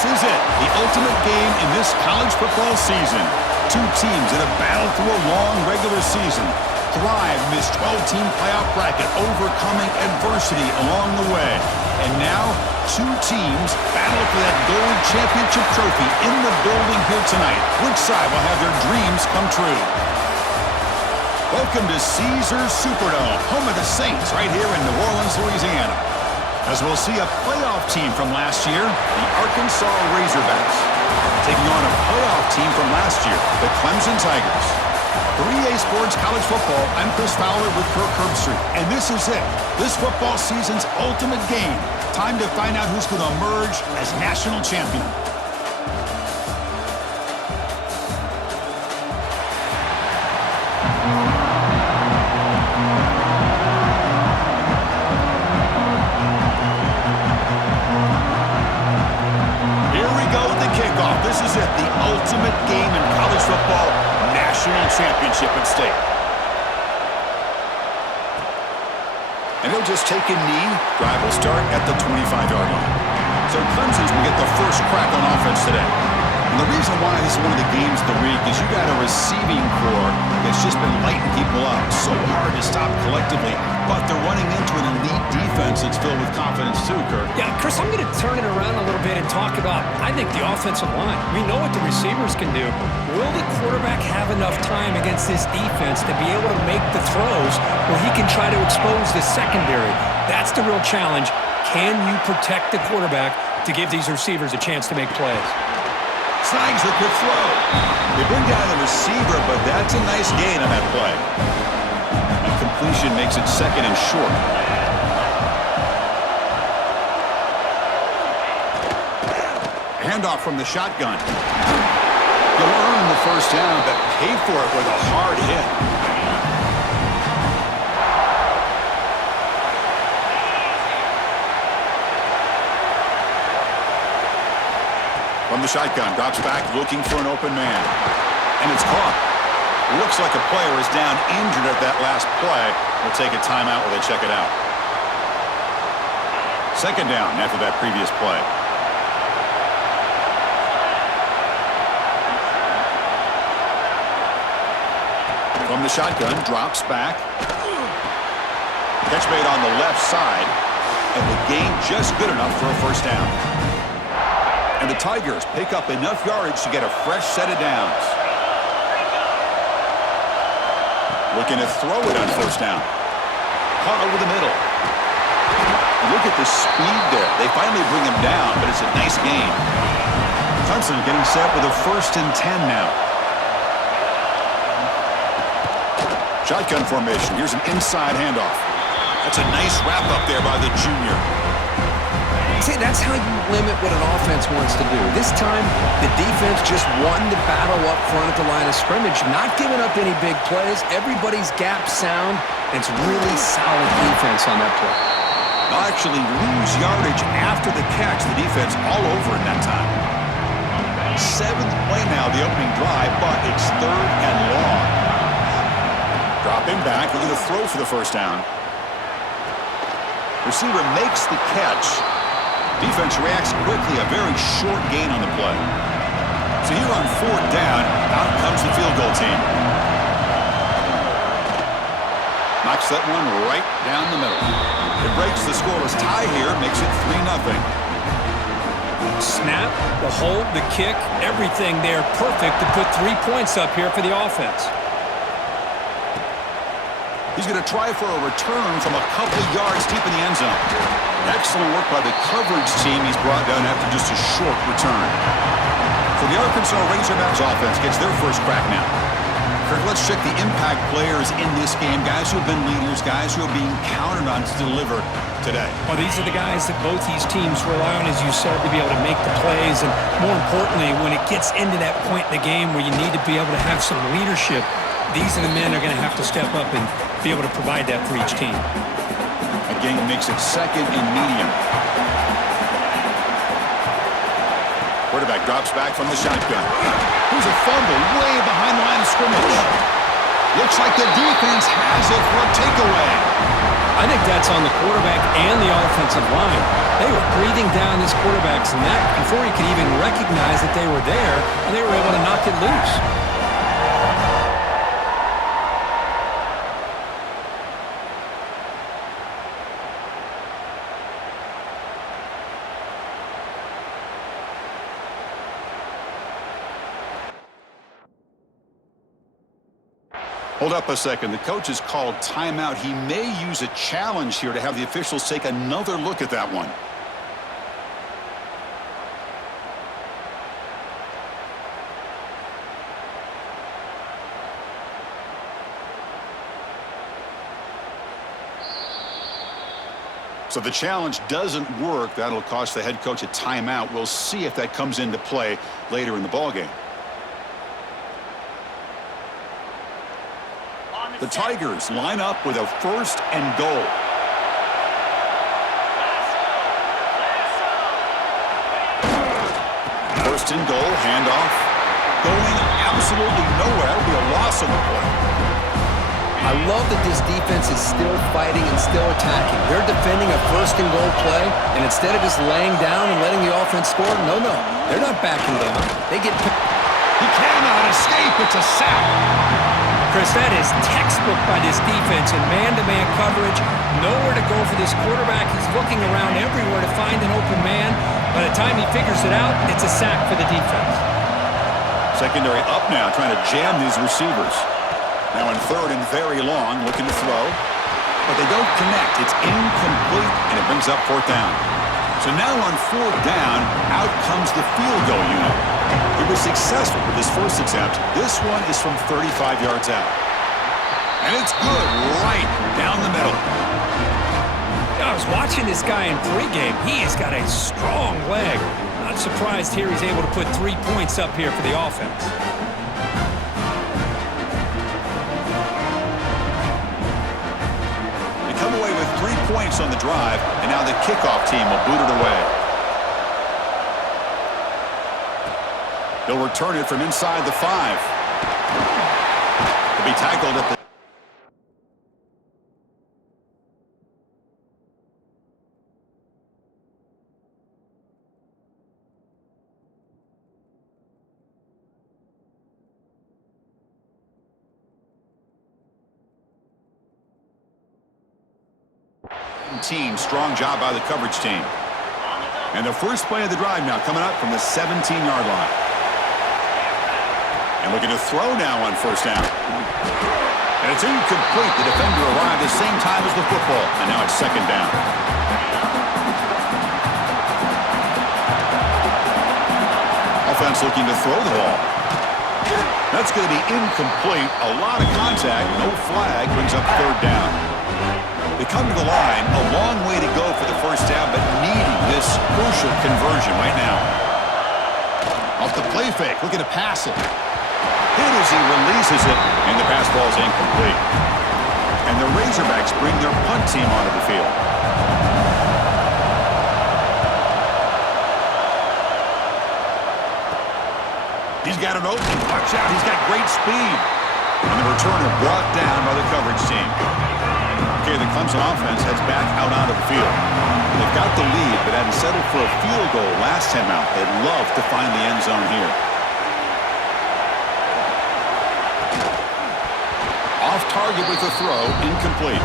This is it, the ultimate game in this college football season. Two teams that have battled through a long regular season, thrive in this 12-team playoff bracket, overcoming adversity along the way. And now, two teams battle for that gold championship trophy in the building here tonight. Which side will have their dreams come true? Welcome to Caesars Superdome, home of the Saints, right here in New Orleans, Louisiana. As we'll see a playoff team from last year, the Arkansas Razorbacks, taking on a playoff team from last year, the Clemson Tigers. 3A Sports College Football, I'm Chris Fowler with Kirk Herbstreit, and this is it, this football season's ultimate game. Time to find out who's going to emerge as national champion. This is it, the ultimate game in college football, national championship at stake. And he'll just take a knee. Drive will start at the 25-yard line. So Clemson's will get the first crack on offense today. And the reason why this is one of the games of the week is you got a receiving core that's just been lighting people up. So hard to stop collectively, but they're running into an elite defense that's filled with confidence too, Kirk. Yeah, Chris, I'm going to turn it around a little bit and talk about, I think, the offensive line. We know what the receivers can do. Will the quarterback have enough time against this defense to be able to make the throws where he can try to expose the secondary? That's the real challenge. Can you protect the quarterback to give these receivers a chance to make plays? Snags the quick throw. They bring down the receiver, but that's a nice gain on that play. And completion makes it second and short. Handoff from the shotgun. He'll earn the first down, but pay for it with a hard hit. From the shotgun, drops back, looking for an open man. And it's caught. Looks like a player is down injured at that last play. We'll take a timeout while they check it out. Second down after that previous play. From the shotgun, drops back. Catch made on the left side. And the gain just good enough for a first down. And the Tigers pick up enough yardage to get a fresh set of downs. Looking to throw it on first down. Caught over the middle. Look at the speed there. They finally bring him down, but it's a nice gain. Clemson getting set with a 1st and 10 now. Shotgun formation. Here's an inside handoff. That's a nice wrap up there by the junior. See, that's how you limit what an offense wants to do. This time, the defense just won the battle up front at the line of scrimmage, not giving up any big plays. Everybody's gap sound, and it's really solid defense on that play. They'll actually lose yardage after the catch. The defense all over in that time. 7th play now, the opening drive, but it's 3rd and long. Dropping back, looking to throw for the first down. Receiver makes the catch. Defense reacts quickly, a very short gain on the play. So here on 4th down, out comes the field goal team. Knocks that one right down the middle. It breaks the scoreless tie here, makes it 3-0. Snap, the hold, the kick, everything there perfect to put 3 points up here for the offense. He's going to try for a return from a couple yards deep in the end zone. Excellent work by the coverage team. He's brought down after just a short return. So the Arkansas Razorbacks offense gets their first crack now. Kirk, let's check the impact players in this game. Guys who have been leaders, guys who are being counted on to deliver today. Well, these are the guys that both these teams rely on, as you said, to be able to make the plays. And more importantly, when it gets into that point in the game where you need to be able to have some leadership, these are the men that are going to have to step up and be able to provide that for each team. Again, makes it 2nd and medium. Quarterback drops back from the shotgun. Here's a fumble way behind the line of scrimmage. Looks like the defense has it for a takeaway. I think that's on the quarterback and the offensive line. They were breathing down this quarterback's neck before he could even recognize that they were there, and they were able to knock it loose. Hold up a second. The coach has called timeout. He may use a challenge here to have the officials take another look at that one. So the challenge doesn't work. That'll cost the head coach a timeout. We'll see if that comes into play later in the ballgame. The Tigers line up with a 1st and goal. First and goal, handoff. Going absolutely nowhere. It'll be a loss on the play. I love that this defense is still fighting and still attacking. They're defending a 1st and goal play, and instead of just laying down and letting the offense score, no, they're not backing down. They get... He cannot escape. It's a sack. Chris, that is textbook by this defense in man-to-man coverage. Nowhere to go for this quarterback. He's looking around everywhere to find an open man. By the time he figures it out, it's a sack for the defense. Secondary up now, trying to jam these receivers. Now in 3rd and very long, looking to throw. But they don't connect. It's incomplete, and it brings up 4th down. So now on 4th down, out comes the field goal unit. He was successful with his first attempt. This one is from 35 yards out. And it's good right down the middle. I was watching this guy in pregame. He has got a strong leg. Not surprised here he's able to put 3 points up here for the offense. They come away with 3 points on the drive, and now the kickoff team will boot it away. He'll return it from inside the 5. He'll be tackled at the... team. Strong job by the coverage team. And the first play of the drive now coming up from the 17-yard line. And looking to throw now on 1st down. And it's incomplete. The defender arrived at the same time as the football. And now it's 2nd down. Offense looking to throw the ball. That's going to be incomplete. A lot of contact. No flag. Brings up 3rd down. They come to the line. A long way to go for the 1st down, but needing this crucial conversion right now. Off the play fake. Looking to pass it. Hit as he releases it, and the pass ball is incomplete. And the Razorbacks bring their punt team onto the field. He's got it open. Watch out. He's got great speed. And the returner brought down by the coverage team. Okay, the Clemson offense heads back out onto the field. They've got the lead, but hadn't settled for a field goal last time out. They'd love to find the end zone here. Off target with the throw, incomplete.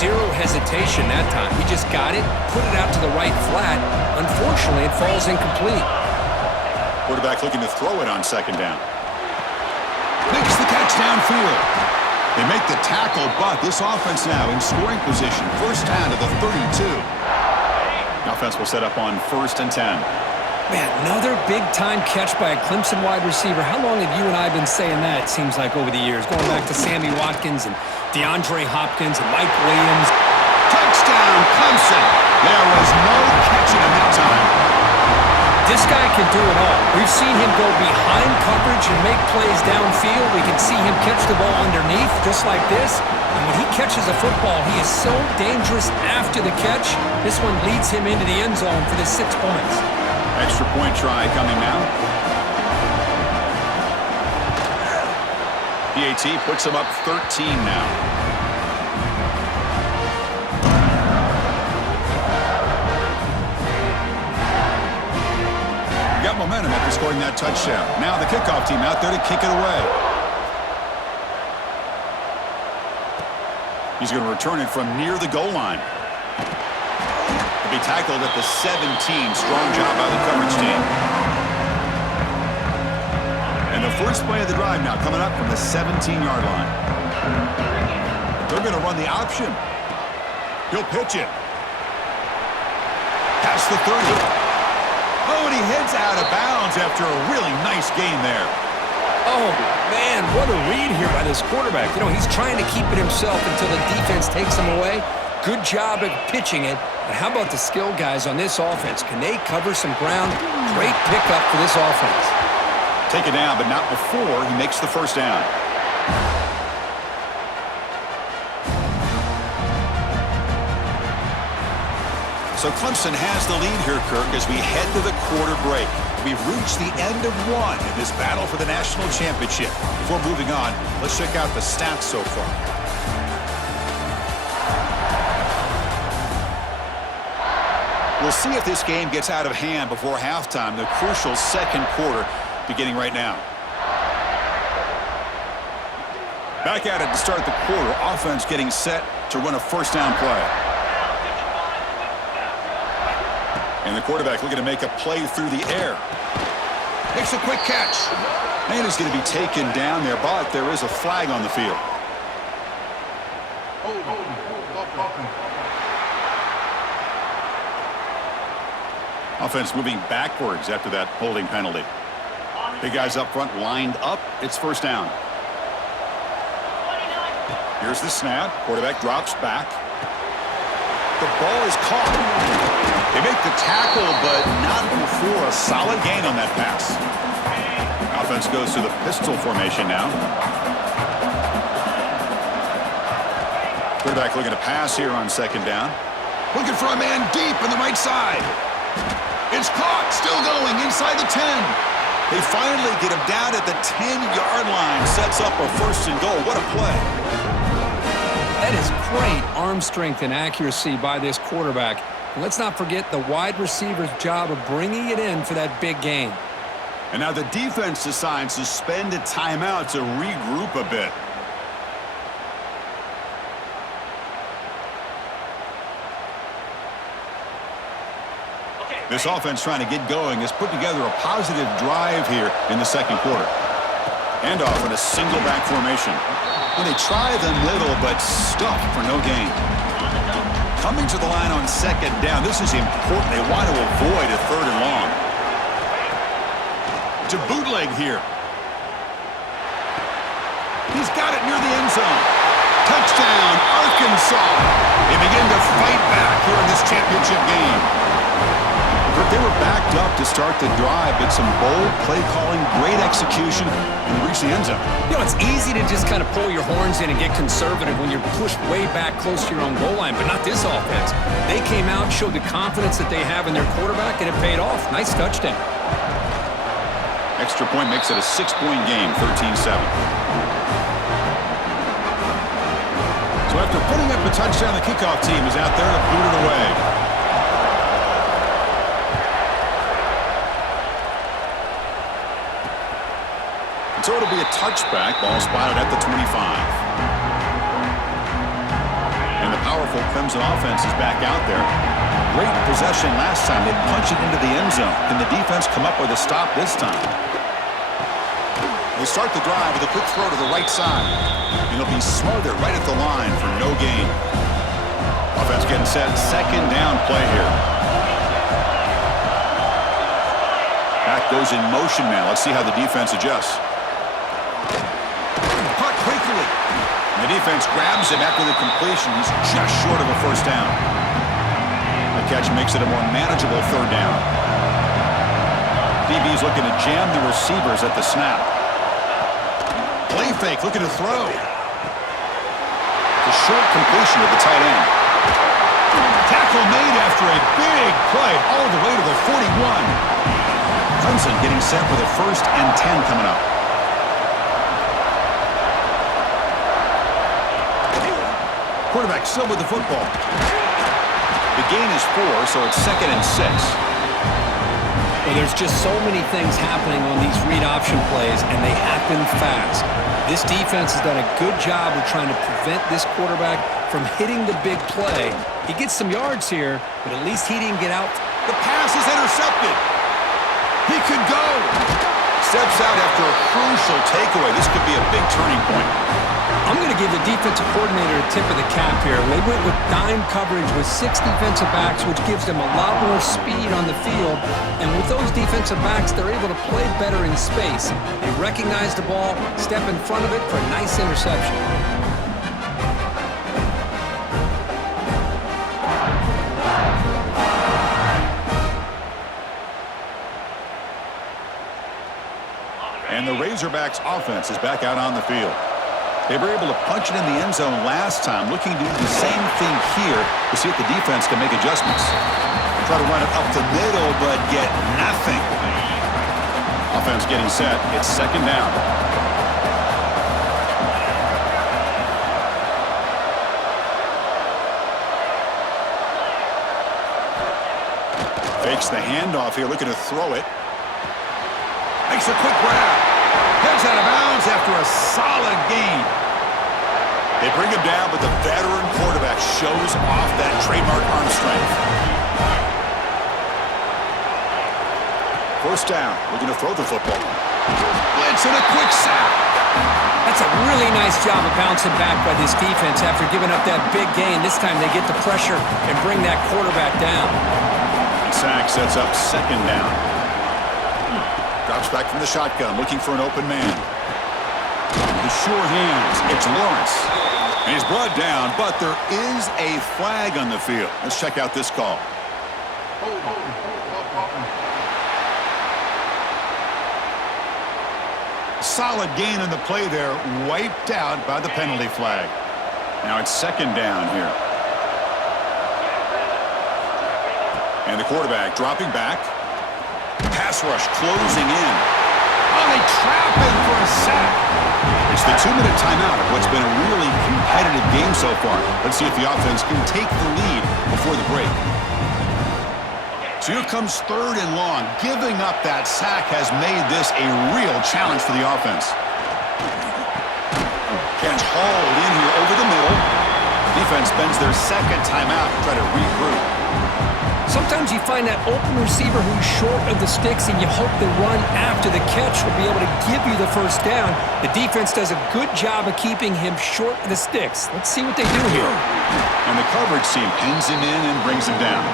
Zero hesitation that time. He just got it, put it out to the right flat. Unfortunately, it falls incomplete. Quarterback looking to throw it on 2nd down. Makes the catch downfield. They make the tackle, but this offense now in scoring position. 1st down to the 32. The offense will set up on 1st and 10. Man, another big-time catch by a Clemson wide receiver. How long have you and I been saying that, it seems like, over the years? Going back to Sammy Watkins and DeAndre Hopkins and Mike Williams. Touchdown, Clemson. There was no catching him that time. This guy can do it all. We've seen him go behind coverage and make plays downfield. We can see him catch the ball underneath, just like this. And when he catches a football, he is so dangerous after the catch. This one leads him into the end zone for the 6 points. Extra point try coming now. PAT puts him up 13 now. scoring that touchdown. Now the kickoff team out there to kick it away. He's going to return it from near the goal line. He'll be tackled at the 17. Strong job by the coverage team. And the first play of the drive now coming up from the 17-yard line. They're going to run the option. He'll pitch it. Past the 30. Oh, and he heads out of bounds after a really nice gain there. Oh, man, what a read here by this quarterback. You know, he's trying to keep it himself until the defense takes him away. Good job at pitching it. But how about the skill guys on this offense? Can they cover some ground? Great pickup for this offense. Take it down, but not before he makes the first down. So Clemson has the lead here, Kirk, as we head to the quarter break. We've reached the end of one in this battle for the national championship. Before moving on, let's check out the stats so far. We'll see if this game gets out of hand before halftime, the crucial second quarter beginning right now. Back at it to start the quarter. Offense getting set to run a first down play. And the quarterback looking to make a play through the air. Makes a quick catch. And he's going to be taken down there, but there is a flag on the field. Offense moving backwards after that holding penalty. Big guys up front lined up. It's first down. Here's the snap. Quarterback drops back. The ball is caught. They make the tackle, but not before a solid gain on that pass. Offense goes to the pistol formation now. Quarterback looking to pass here on second down. Looking for a man deep on the right side. It's caught. Still going inside the 10. They finally get him down at the 10-yard line. Sets up a first and goal. What a play. That is great arm strength and accuracy by this quarterback. And let's not forget the wide receiver's job of bringing it in for that big gain. And now the defense decides to spend a timeout to regroup a bit. This offense trying to get going has put together a positive drive here in the second quarter. Handoff in a single back formation. When they try the middle, but stuck for no gain. Coming to the line on second down. This is important. They want to avoid a third and long. To bootleg here. He's got it near the end zone. Touchdown, Arkansas. They begin to fight back here in this championship game. They were backed up to start the drive, but some bold play calling, great execution, and reach the end zone. You know, it's easy to just kind of pull your horns in and get conservative when you're pushed way back close to your own goal line, but not this offense. They came out, showed the confidence that they have in their quarterback, and it paid off. Nice touchdown. Extra point makes it a 6-point game, 13-7. So after putting up a touchdown, the kickoff team is out there to boot it away. So it'll be a touchback. Ball spotted at the 25. And the powerful Clemson offense is back out there. Great possession last time. They punch it into the end zone. Can the defense come up with a stop this time? They start the drive with a quick throw to the right side. And it'll be smothered right at the line for no gain. Offense getting set. Second down play here. Back goes in motion now. Let's see how the defense adjusts. The defense grabs him after the completion. He's just short of a first down. The catch makes it a more manageable third down. DB's looking to jam the receivers at the snap. Play fake, looking to throw. The short completion of the tight end. Tackle made after a big play all the way to the 41. Clemson getting set with a 1st and 10 coming up. Quarterback still with the football. The gain is 4, so it's 2nd and 6. Well, there's just so many things happening on these read option plays, and they happen fast. This defense has done a good job of trying to prevent this quarterback from hitting the big play. He gets some yards here, but at least he didn't get out. The pass is intercepted. He could go. Steps out after a crucial takeaway. This could be a big turning point. I'm going to give the defensive coordinator a tip of the cap here. They went with dime coverage with 6 defensive backs, which gives them a lot more speed on the field. And with those defensive backs, they're able to play better in space. They recognize the ball, step in front of it for a nice interception. And the Razorbacks offense is back out on the field. They were able to punch it in the end zone last time, looking to do the same thing here to see if the defense can make adjustments. Try to run it up the middle, but get nothing. Offense getting set. It's second down. Fakes the handoff here, looking to throw it. Makes a quick grab. Heads out of bounds after a solid gain. They bring him down, but the veteran quarterback shows off that trademark arm strength. First down, looking to throw the football. Blitz and a quick sack. That's a really nice job of bouncing back by this defense after giving up that big gain. This time they get the pressure and bring that quarterback down. Sack sets up second down. Drops back from the shotgun, looking for an open man. The sure hands, it's Lawrence. And he's brought down, but there is a flag on the field. Let's check out this call. Solid gain in the play there, wiped out by the penalty flag. Now it's second down here. And the quarterback dropping back. Pass rush closing in. Oh, they trap him for a sack. It's the 2-minute timeout of what's been a really competitive game so far. Let's see if the offense can take the lead before the break. So here comes third and long. Giving up that sack has made this a real challenge for the offense. Catch hauled in here over the middle. Defense spends their second timeout to try to regroup. Sometimes you find that open receiver who's short of the sticks, and you hope the run after the catch will be able to give you the first down. The defense does a good job of keeping him short of the sticks. Let's see what they do here. And the coverage team pins him in and brings him down.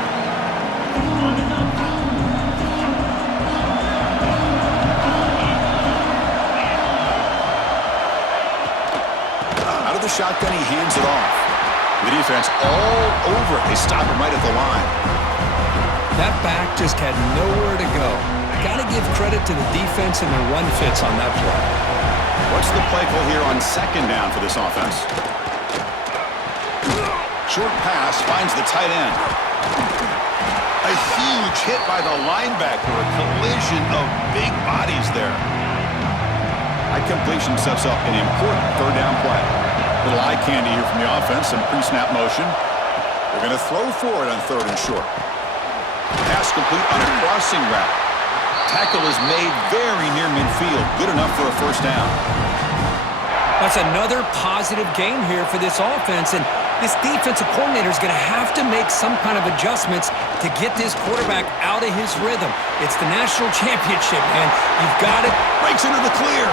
Out of the shotgun, he hands it off. The defense all over it. They stop him right at the line. That back just had nowhere to go. Got to give credit to the defense and the run fits on that play. What's the play call here on second down for this offense? Short pass finds the tight end. A huge hit by the linebacker. A collision of big bodies there. That completion sets up an important third down play. Little eye candy here from the offense. Some pre-snap motion. They're going to throw for it on third and short. Pass complete on a crossing route. Tackle is made very near midfield. Good enough for a first down. That's another positive game here for this offense, and this defensive coordinator is going to have to make some kind of adjustments to get this quarterback out of his rhythm. It's the national championship, man. You've got it. Breaks into the clear.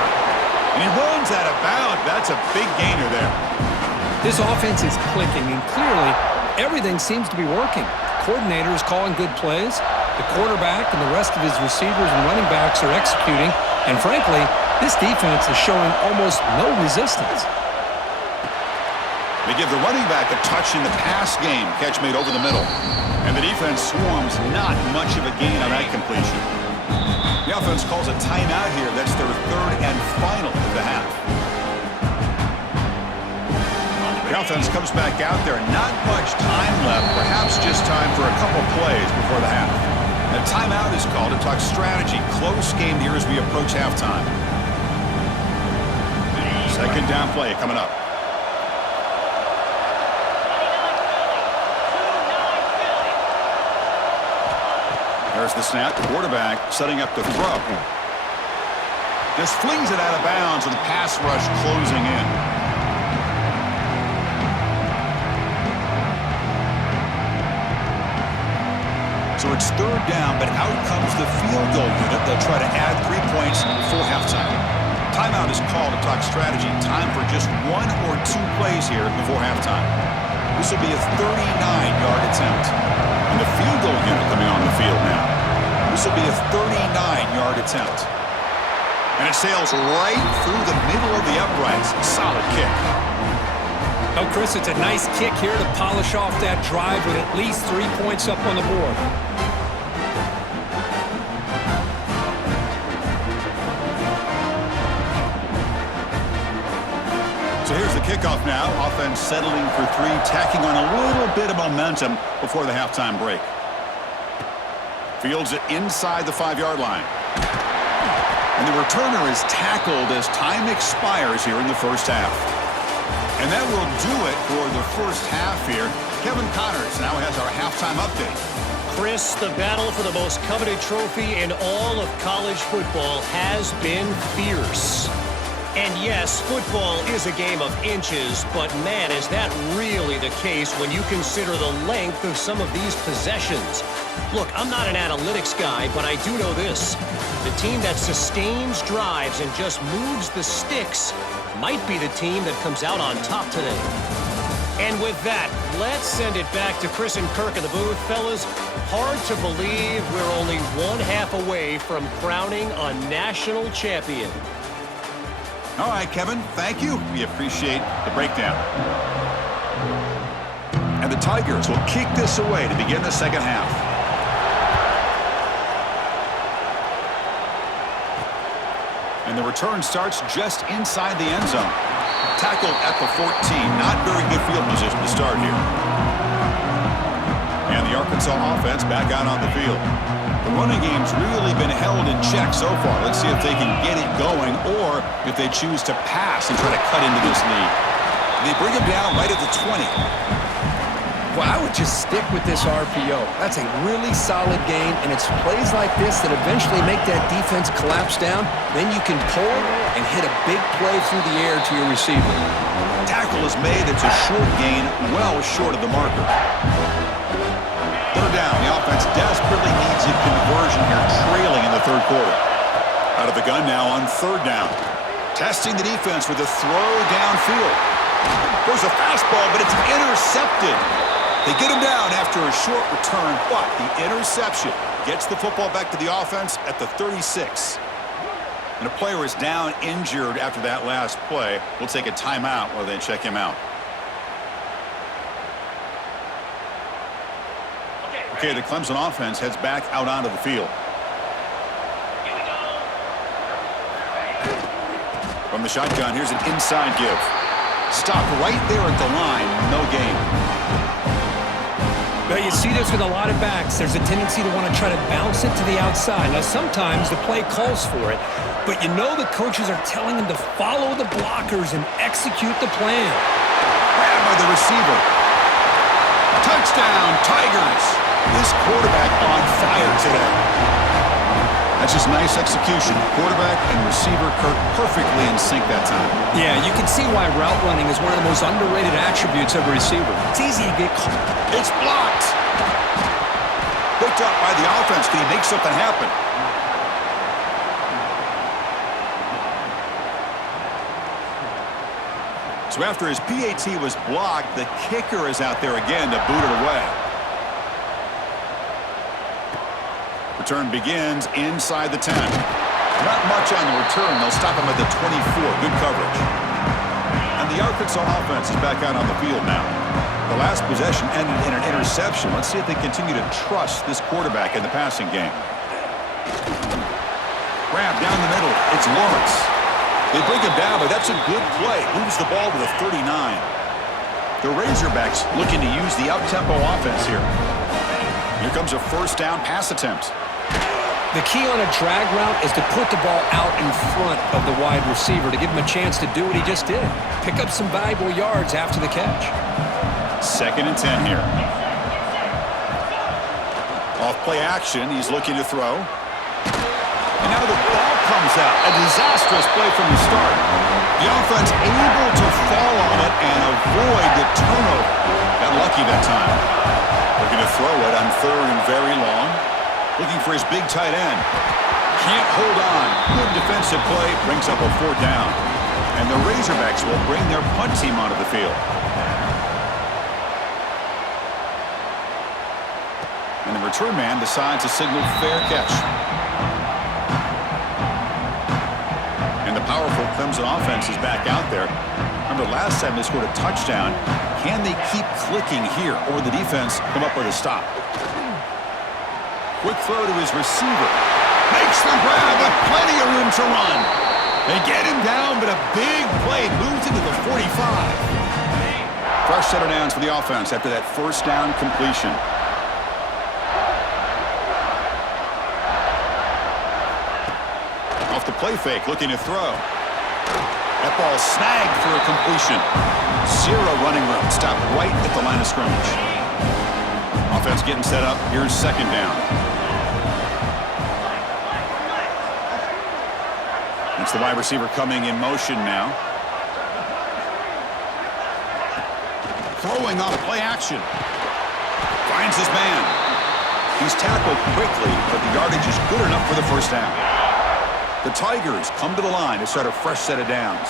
And he runs out of bounds. That's a big gainer there. This offense is clicking, and clearly everything seems to be working. Coordinator is calling good plays. The quarterback and the rest of his receivers and running backs are executing. And frankly, this defense is showing almost no resistance. They give the running back a touch in the pass game. Catch made over the middle. And the defense swarms not much of a gain on that completion. The offense calls a timeout here. That's their third and final of the half. The offense comes back out there. Not much time left. Perhaps just time for a couple plays before the half. A timeout is called to talk strategy. Close game here as we approach halftime. Second down play coming up. There's the snap. Quarterback setting up the throw. Just flings it out of bounds with the pass rush closing in. So it's third down, but out comes the field goal unit. They'll try to add 3 points before halftime. Timeout is called to talk strategy. Time for just 1 or 2 plays here before halftime. This will be a 39-yard attempt. And the field goal unit coming on the field now. This will be a 39-yard attempt. And it sails right through the middle of the uprights. Solid kick. Oh, Chris, it's a nice kick here to polish off that drive with at least 3 points up on the board. So here's the kickoff now. Offense settling for 3, tacking on a little bit of momentum before the halftime break. Fields it inside the 5-yard line. And the returner is tackled as time expires here in the first half. And that will do it for the first half here. Kevin Connors now has our halftime update. Chris, the battle for the most coveted trophy in all of college football has been fierce. And yes, football is a game of inches, but man, is that really the case when you consider the length of some of these possessions. Look, I'm not an analytics guy, but I do know this. The team that sustains drives and just moves the sticks might be the team that comes out on top today. And with that, let's send it back to Chris and Kirk in the booth. Fellas, hard to believe we're only 1/2 away from crowning a national champion. All right, Kevin, thank you. We appreciate the breakdown. And the Tigers will kick this away to begin the second half. And the return starts just inside the end zone. Tackled at the 14. Not very good field position to start here. And the Arkansas offense back out on the field. The running game's really been held in check so far. Let's see if they can get it going or if they choose to pass and try to cut into this lead. They bring him down right at the 20. Well, I would just stick with this RPO. That's a really solid game, and it's plays like this that eventually make that defense collapse down. Then you can pull and hit a big play through the air to your receiver. Tackle is made. It's a short gain, well short of the marker. Third down. The offense desperately needs a conversion here, trailing in the third quarter. Out of the gun now on third down. Testing the defense with a throw downfield. There's a fastball, but it's intercepted. They get him down after a short return, but the interception gets the football back to the offense at the 36. And a player is down injured after that last play. We'll take a timeout while they check him out. Okay, the Clemson offense heads back out onto the field. From the shotgun, here's an inside give. Stop right there at the line, no gain. Well, you see this with a lot of backs. There's a tendency to want to try to bounce it to the outside. Now, sometimes the play calls for it, but you know the coaches are telling them to follow the blockers and execute the plan. Grabbed by the receiver. Touchdown, Tigers. This quarterback on fire today. That's just nice execution. Quarterback and receiver Kirk perfectly in sync that time. Yeah, you can see why route running is one of the most underrated attributes of a receiver. It's easy to get caught. It's blocked. Picked up by the offense. Can he make something happen? So after his PAT was blocked, the kicker is out there again to boot it away. Return begins inside the 10. Not much on the return. They'll stop him at the 24. Good coverage. And the Arkansas offense is back out on the field now. The last possession ended in an interception. Let's see if they continue to trust this quarterback in the passing game. Grab down the middle. It's Lawrence. They bring him down, but that's a good play. Moves the ball to the 39. The Razorbacks looking to use the up-tempo offense here. Here comes a first down pass attempt. The key on a drag route is to put the ball out in front of the wide receiver to give him a chance to do what he just did. Pick up some valuable yards after the catch. Second and 10 here. Off play action, he's looking to throw. And now the ball comes out. A disastrous play from the start. The offense able to fall on it and avoid the turnover. Got lucky that time. Looking to throw it on third and very long. Looking for his big tight end. Can't hold on. Good defensive play. Brings up a 4th down. And the Razorbacks will bring their punt team onto the field. And the return man decides to signal fair catch. And the powerful Clemson offense is back out there. Remember, last time they scored a touchdown. Can they keep clicking here, or the defense come up with a stop? Quick throw to his receiver. Makes the grab with plenty of room to run. They get him down, but a big play moves into the 45. Fresh set of downs for the offense after that first down completion. Off the play fake, looking to throw. That ball snagged for a completion. 0 running room. Stopped right at the line of scrimmage. Offense getting set up. Here's 2nd down. It's the wide receiver coming in motion now. Throwing off play action. Finds his man. He's tackled quickly, but the yardage is good enough for the first down. The Tigers come to the line to start a fresh set of downs.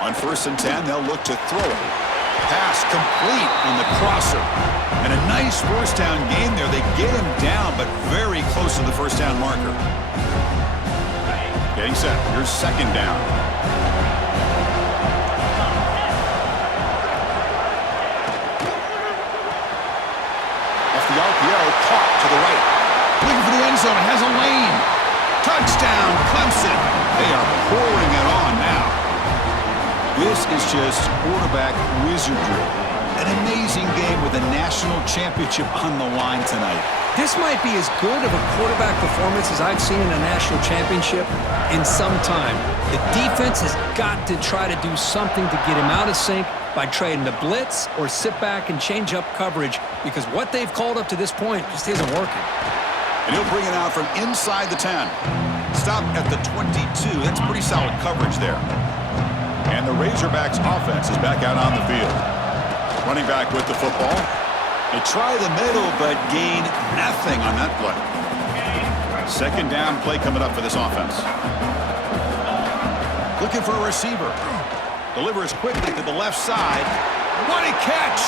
On 1st and 10, they'll look to throw it. Pass complete on the crosser. And a nice first down game there. They get him down, but very close to the first down marker. Getting set. Here's 2nd down. The RPO caught to the right. Looking for the end zone. Has a lane. Touchdown, Clemson. They are pouring it on now. This is just quarterback wizardry. An amazing game with a national championship on the line tonight. This might be as good of a quarterback performance as I've seen in a national championship in some time. The defense has got to try to do something to get him out of sync by trading the blitz or sit back and change up coverage, because what they've called up to this point just isn't working. And he'll bring it out from inside the 10. Stop at the 22. That's pretty solid coverage there. And the Razorbacks offense is back out on the field. Running back with the football. They try the middle, but gain nothing on that play. 2nd down play coming up for this offense. Looking for a receiver. Delivers quickly to the left side. What a catch!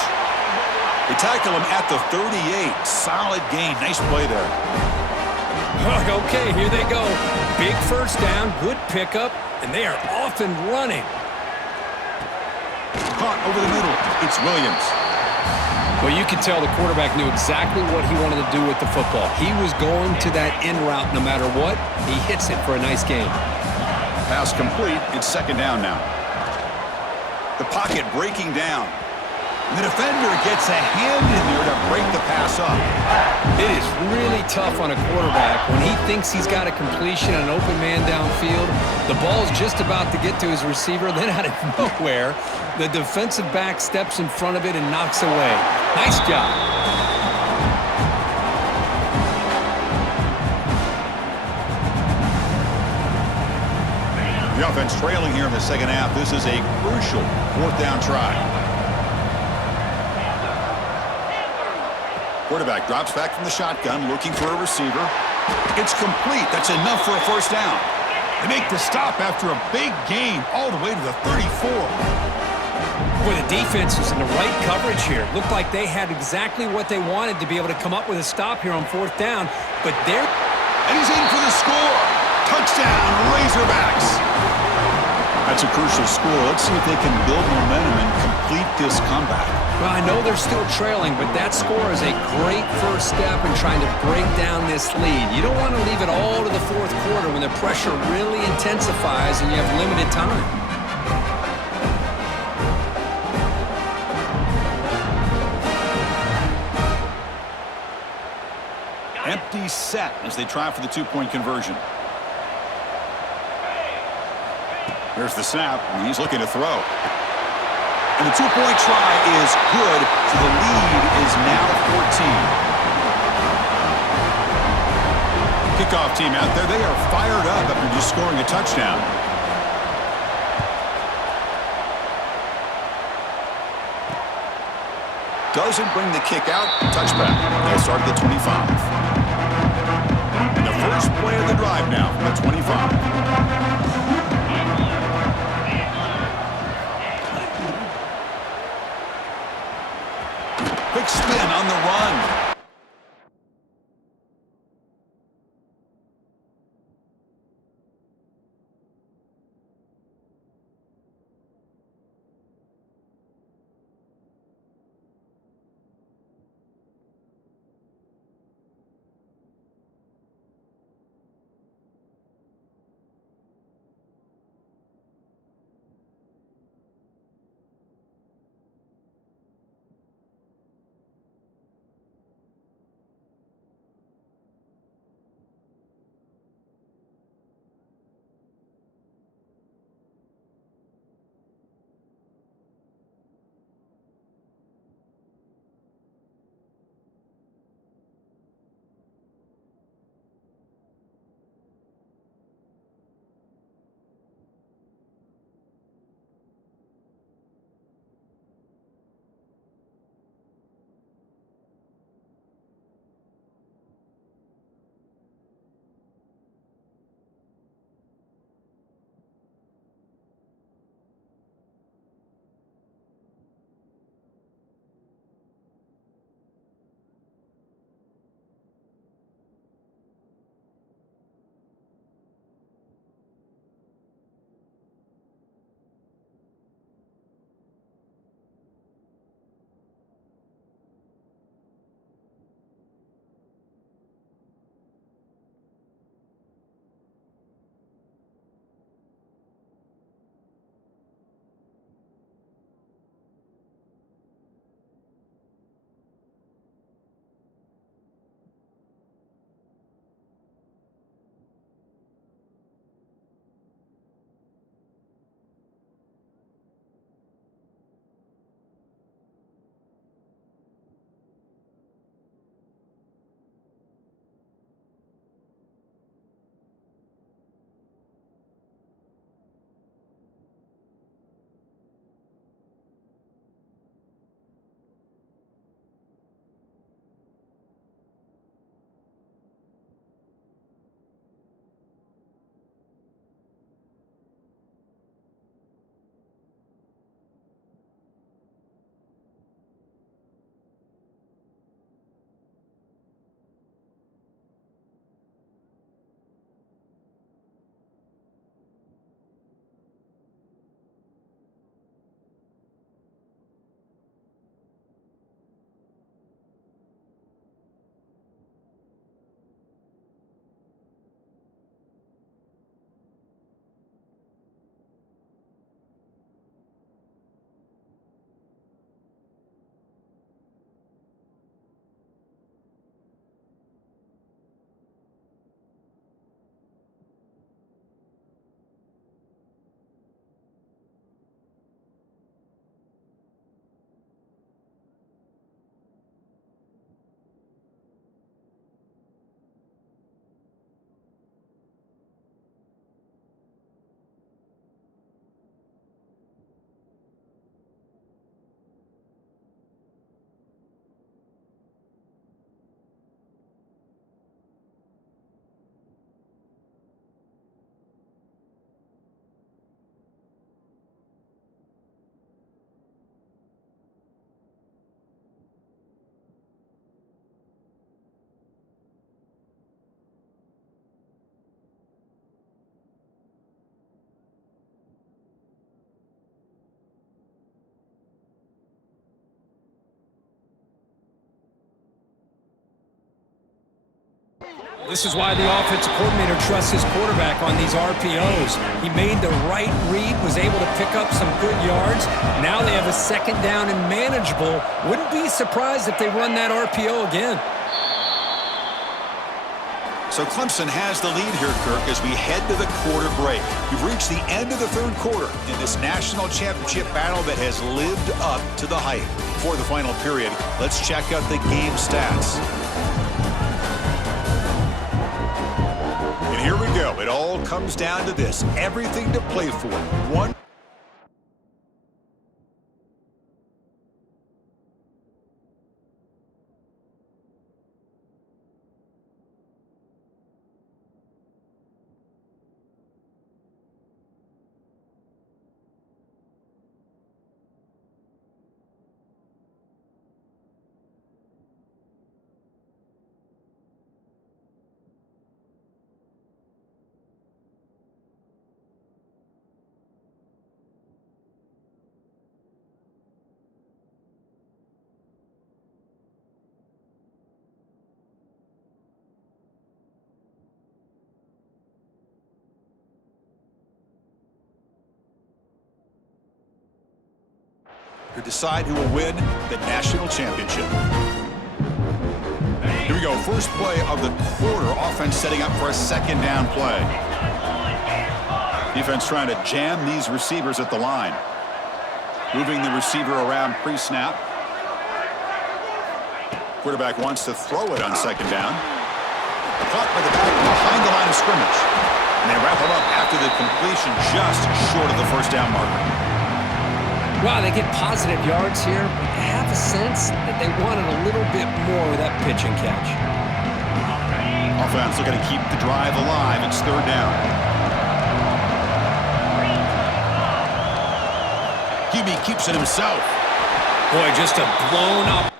They tackle him at the 38. Solid gain. Nice play there. Okay, here they go. Big first down, good pickup, and they are off and running. Caught over the middle. It's Williams. Well, you can tell the quarterback knew exactly what he wanted to do with the football. He was going to that in route no matter what. He hits it for a nice gain. Pass complete. It's 2nd down now. The pocket breaking down. And the defender gets a hand in there to break the pass up. It is really tough on a quarterback when he thinks he's got a completion and an open man downfield. The ball's just about to get to his receiver. Then out of nowhere, the defensive back steps in front of it and knocks away. Nice job. The offense trailing here in the 2nd half. This is a crucial 4th down try. Quarterback drops back from the shotgun, looking for a receiver. It's complete. That's enough for a first down. They make the stop after a big gain all the way to the 34. Boy, the defense was in the right coverage here. Looked like they had exactly what they wanted to be able to come up with a stop here on 4th down. But they're... And he's in for the score. Touchdown, Razorbacks. That's a crucial score. Let's see if they can build momentum and complete this comeback. Well, I know they're still trailing, but that score is a great first step in trying to break down this lead. You don't want to leave it all to the 4th quarter when the pressure really intensifies and you have limited time. Empty set as they try for the 2-point conversion. Here's the snap, and he's looking to throw. And the two-point try is good, so the lead is now 14. Kickoff team out there, they are fired up after just scoring a touchdown. Doesn't bring the kick out. Touchback. They'll start at the 25. And the first play of the drive now from the 25. Quick spin on the run. This is why the offensive coordinator trusts his quarterback on these RPOs. He made the right read, was able to pick up some good yards. Now they have a second down and manageable. Wouldn't be surprised if they run that RPO again. So Clemson has the lead here, Kirk, as we head to the quarter break. We've reached the end of the third quarter in this national championship battle that has lived up to the hype. Before the final period, let's check out the game stats. And here we go. It all comes down to this. Everything to play for. One. To decide who will win the national championship. Here we go. First play of the quarter. Offense setting up for a second down play. Defense trying to jam these receivers at the line. Moving the receiver around pre-snap. Quarterback wants to throw it on second down. Caught by the back behind the line of scrimmage. And they wrap him up after the completion just short of the first down marker. Wow, they get positive yards here, but I have a sense that they wanted a little bit more with that pitch and catch. Offense looking to keep the drive alive. It's third down. QB keeps it himself. Boy, just a blown up.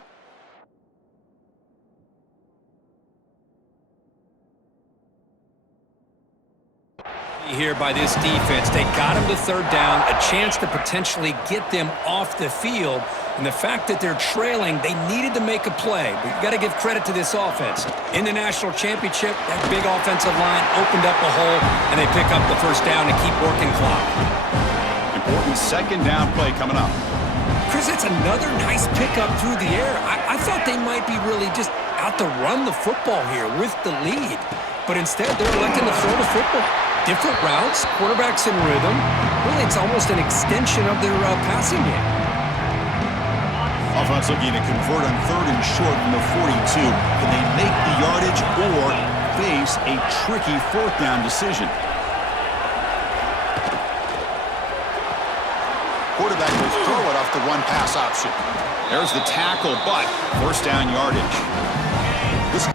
Here by this defense. They got him to third down, a chance to potentially get them off the field. And the fact that they're trailing, they needed to make a play. But you got to give credit to this offense. In the national championship, that big offensive line opened up a hole, and they pick up the first down and keep working clock. Important second down play coming up. Chris, it's another nice pickup through the air. I thought they might be really just out to run the football here with the lead. But instead, they're electing to throw the football. Different routes, quarterbacks in rhythm. Really, it's almost an extension of their passing game. Offense looking to convert on third and short from the 42. Can they make the yardage or face a tricky fourth down decision? Quarterback will throw it off the run-pass option. There's the tackle, but first down yardage. This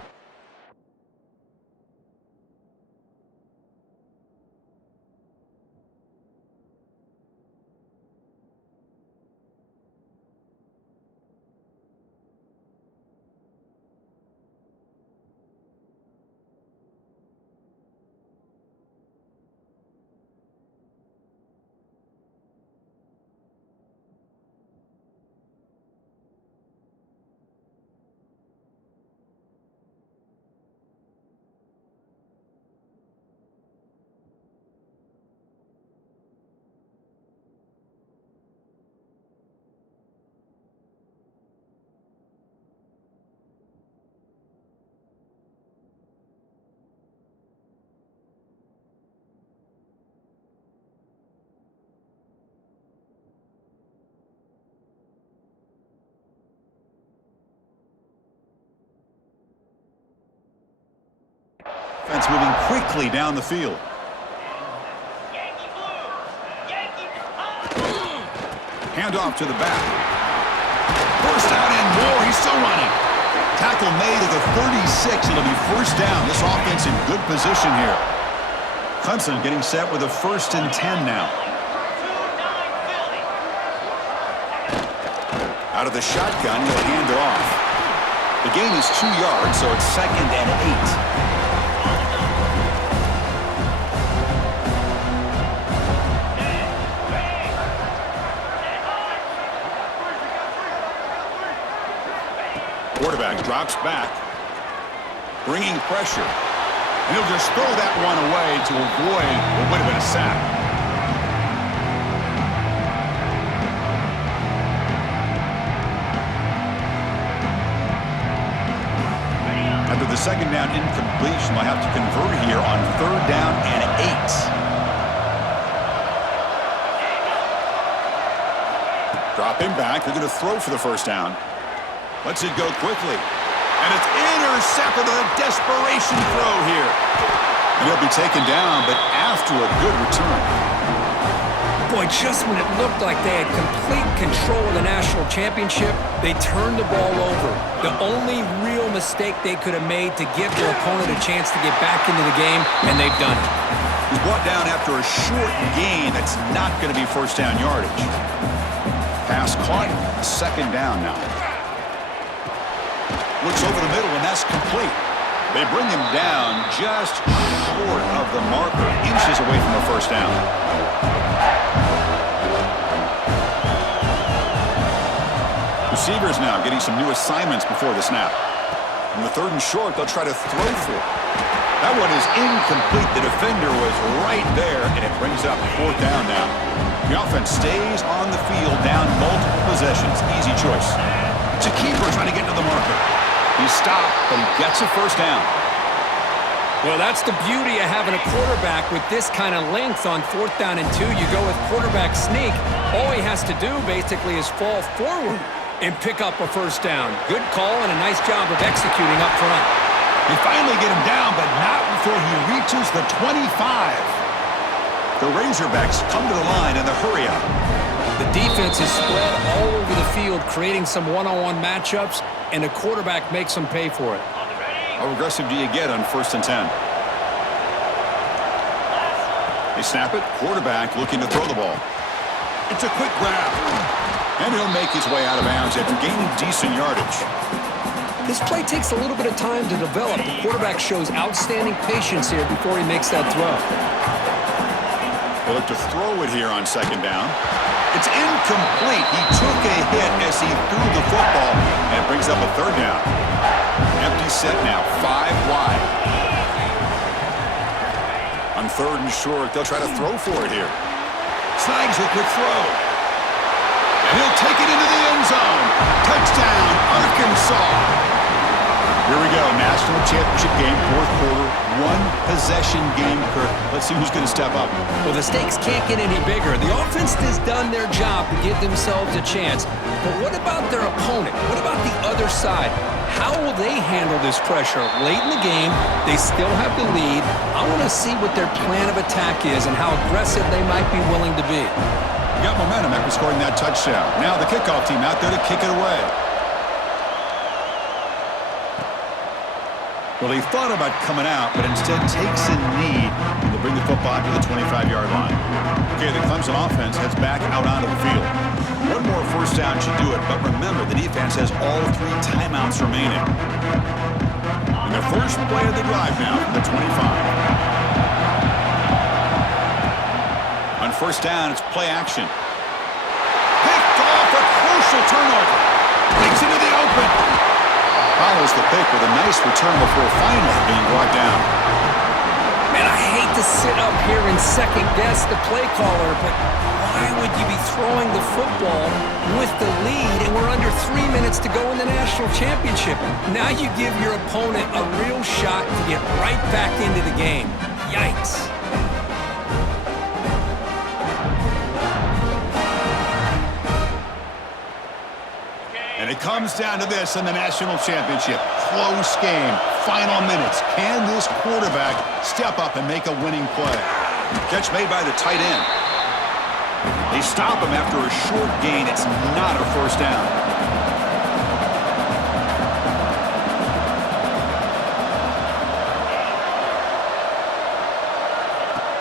offense moving quickly down the field. Handoff to the back. First down and more. He's still running. Tackle made at the 36. It'll be first down. This offense in good position here. Clemson getting set with a 1st and 10 now. Out of the shotgun, he'll hand it off. The gain is 2 yards, so it's 2nd and 8. Quarterback drops back, bringing pressure. And he'll just throw that one away to avoid what would have been a sack. After the second down incompletion. They'll have to convert here on 3rd down and 8. Dropping back. They're going to throw for the first down. Lets it go quickly. And it's intercepted on a desperation throw here. And he'll be taken down, but after a good return. Boy, just when it looked like they had complete control of the national championship, they turned the ball over. The only real mistake they could have made to give their opponent a chance to get back into the game, and they've done it. He's brought down after a short gain. That's not going to be first down yardage. Pass caught, 2nd down now. Looks over the middle, and that's complete. They bring him down just short of the marker, inches away from the first down. Receivers now getting some new assignments before the snap. On the 3rd and short, they'll try to throw for it. That one is incomplete. The defender was right there, and it brings up 4th down now. The offense stays on the field, down multiple possessions. Easy choice. It's a keeper trying to get to the marker. He stopped, but he gets a first down. Well, that's the beauty of having a quarterback with this kind of length on 4th down and 2. You go with quarterback sneak. All he has to do basically is fall forward and pick up a first down. Good call and a nice job of executing up front. They finally get him down, but not before he reaches the 25. The Razorbacks come to the line in the hurry up. The defense is spread all over the field, creating some one-on-one matchups, and the quarterback makes them pay for it. How aggressive do you get on 1st and 10? They snap it. Quarterback looking to throw the ball. It's a quick grab. And he'll make his way out of bounds after gaining decent yardage. This play takes a little bit of time to develop. The quarterback shows outstanding patience here before he makes that throw. They look to throw it here on 2nd down. It's incomplete. He took a hit as he threw the football, and it brings up a 3rd down. Empty set now, 5 wide. On 3rd and short, they'll try to throw for it here. Snags a quick throw. And he'll take it into the end zone. Touchdown, Arkansas. Here we go, national championship game, 4th quarter, 1-possession game. Kirk, let's see who's going to step up. Well, the stakes can't get any bigger. The offense has done their job to give themselves a chance. But what about their opponent? What about the other side? How will they handle this pressure? Late in the game, they still have the lead. I want to see what their plan of attack is and how aggressive they might be willing to be. Got momentum after scoring that touchdown. Now the kickoff team out there to kick it away. Well, he thought about coming out, but instead takes a knee to bring the football to the 25-yard line. Okay, the Clemson offense heads back out onto the field. One more first down should do it, but remember, the defense has all 3 timeouts remaining. And their first play of the drive now, the 25. On first down, it's play action. Picked off, a crucial turnover. Takes into the open. Follows the pick with a nice return before finally being brought down. Man, I hate to sit up here and second guess the play caller, but why would you be throwing the football with the lead and we're under 3 minutes to go in the national championship? Now you give your opponent a real shot to get right back into the game. Yikes. And it comes down to this in the national championship. Close game. Final minutes. Can this quarterback step up and make a winning play? Catch made by the tight end. They stop him after a short gain. It's not a first down.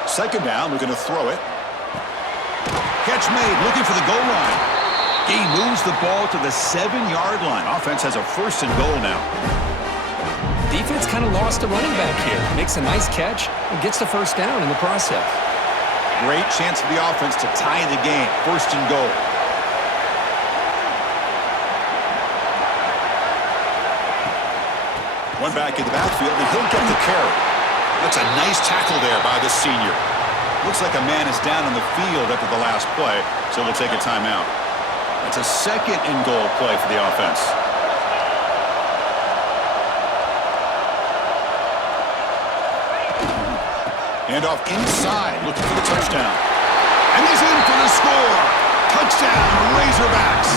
Second down. We're going to throw it. Catch made. Looking for the goal line. He moves the ball to the 7-yard line. Offense has a 1st and goal now. Defense kind of lost a running back here. Makes a nice catch and gets the first down in the process. Great chance for the offense to tie the game. 1st and goal. One back in the backfield, and he'll get the carry. That's a nice tackle there by the senior. Looks like a man is down on the field after the last play, so we'll take a timeout. It's a 2nd and goal play for the offense. And off inside, looking for the touchdown. And he's in for the score. Touchdown, Razorbacks.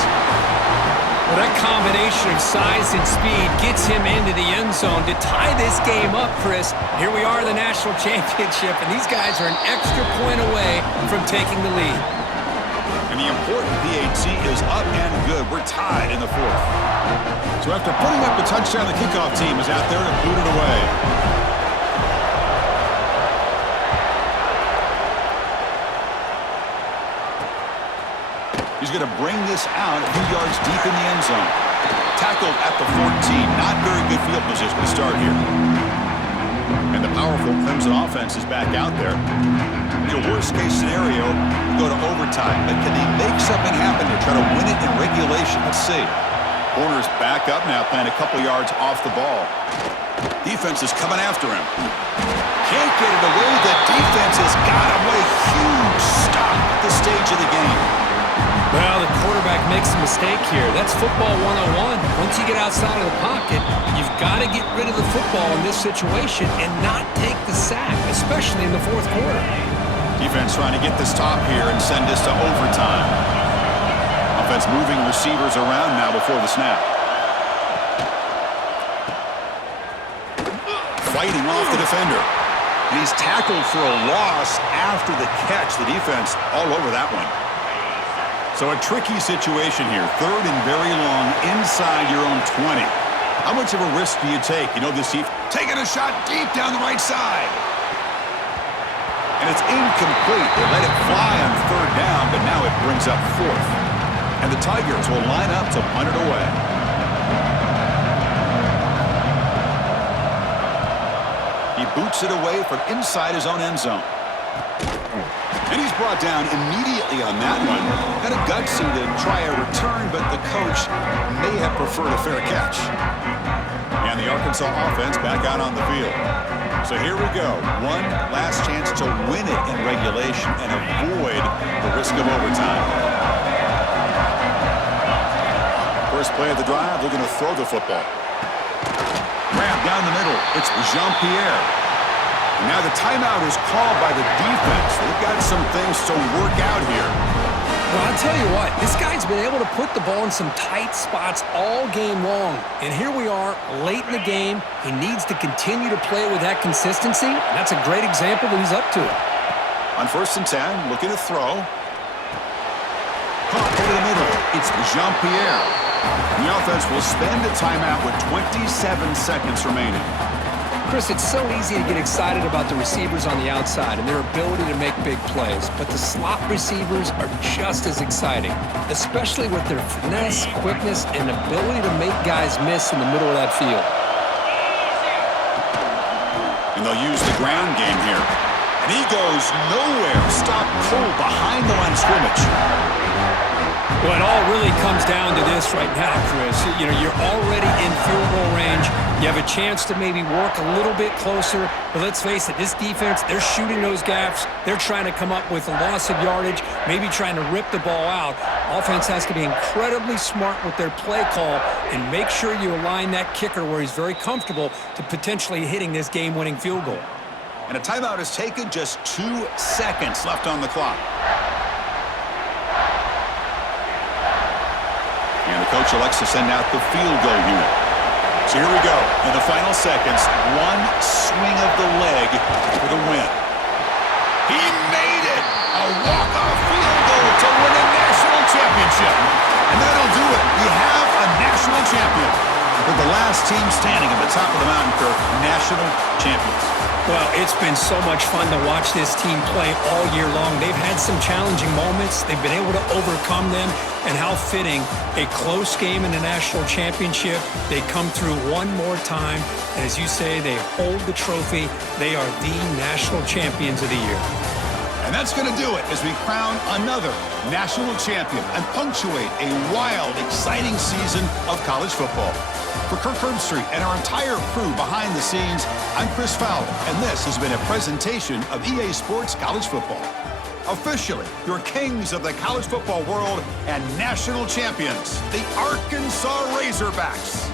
Well, that combination of size and speed gets him into the end zone to tie this game up, Chris. Here we are in the national championship, and these guys are an extra point away from taking the lead. And the important PAT is up and good. We're tied in the fourth. So after putting up the touchdown, the kickoff team is out there to boot it away. He's going to bring this out a few yards deep in the end zone. Tackled at the 14. Not very good field position to start here. And the powerful Clemson offense is back out there. In a worst-case scenario, go to overtime. But can they make something happen to try to win it in regulation? Let's see. Corner's back up now, playing a couple yards off the ball. Defense is coming after him. Can't get it away. The defense has got him. What a huge stop at this stage of the game. Well, the quarterback makes a mistake here. That's football 101. Once you get outside of the pocket, you've got to get rid of the football in this situation and not take the sack, especially in the fourth quarter. Defense trying to get this top here and send this to overtime. Offense moving receivers around now before the snap. Fighting off the defender. And he's tackled for a loss after the catch. The defense all over that one. So a tricky situation here. Third and very long inside your own 20. How much of a risk do you take? You know this team taking a shot deep down the right side. And it's incomplete. They let it fly on third down, but now it brings up fourth. And the Tigers will line up to punt it away. He boots it away from inside his own end zone. And he's brought down immediately on that one. Had a gutsy to try a return, but the coach may have preferred a fair catch. And the Arkansas offense back out on the field. So here we go. One last chance to win it in regulation and avoid the risk of overtime. First play of the drive, they're going to throw the football. Grab down the middle. It's Jean-Pierre. Now the timeout is called by the defense. They've got some things to work out here. Well, I'll tell you what, this guy's been able to put the ball in some tight spots all game long. And here we are, late in the game. He needs to continue to play with that consistency. And that's a great example that he's up to it. On 1st and 10, looking to throw. Caught over the middle. It's Jean-Pierre. The offense will spend a timeout with 27 seconds remaining. Chris, it's so easy to get excited about the receivers on the outside and their ability to make big plays, but the slot receivers are just as exciting, especially with their finesse, quickness, and ability to make guys miss in the middle of that field. And they'll use the ground game here. And he goes nowhere. Stop cold behind the line of scrimmage. Well, it all really comes down to this right now, Chris. You know, you're already in field goal range. You have a chance to maybe work a little bit closer. But let's face it, this defense, they're shooting those gaps. They're trying to come up with a loss of yardage, maybe trying to rip the ball out. Offense has to be incredibly smart with their play call and make sure you align that kicker where he's very comfortable to potentially hitting this game-winning field goal. And a timeout is taken, just 2 seconds left on the clock. And the coach elects to send out the field goal unit. So here we go. In the final seconds, one swing of the leg for the win. He made it! A walk-off field goal to win a national championship. And that'll do it. We have a national champion. With the last team standing at the top of the mountain for national champions. Well, it's been so much fun to watch this team play all year long. They've had some challenging moments. They've been able to overcome them. And how fitting, a close game in the national championship. They come through one more time. And as you say, they hold the trophy. They are the national champions of the year. And that's going to do it as we crown another national champion and punctuate a wild, exciting season of college football. For Kirk Herbstreit and our entire crew behind the scenes, I'm Chris Fowler, and this has been a presentation of EA Sports College Football. Officially, your kings of the college football world and national champions, the Arkansas Razorbacks.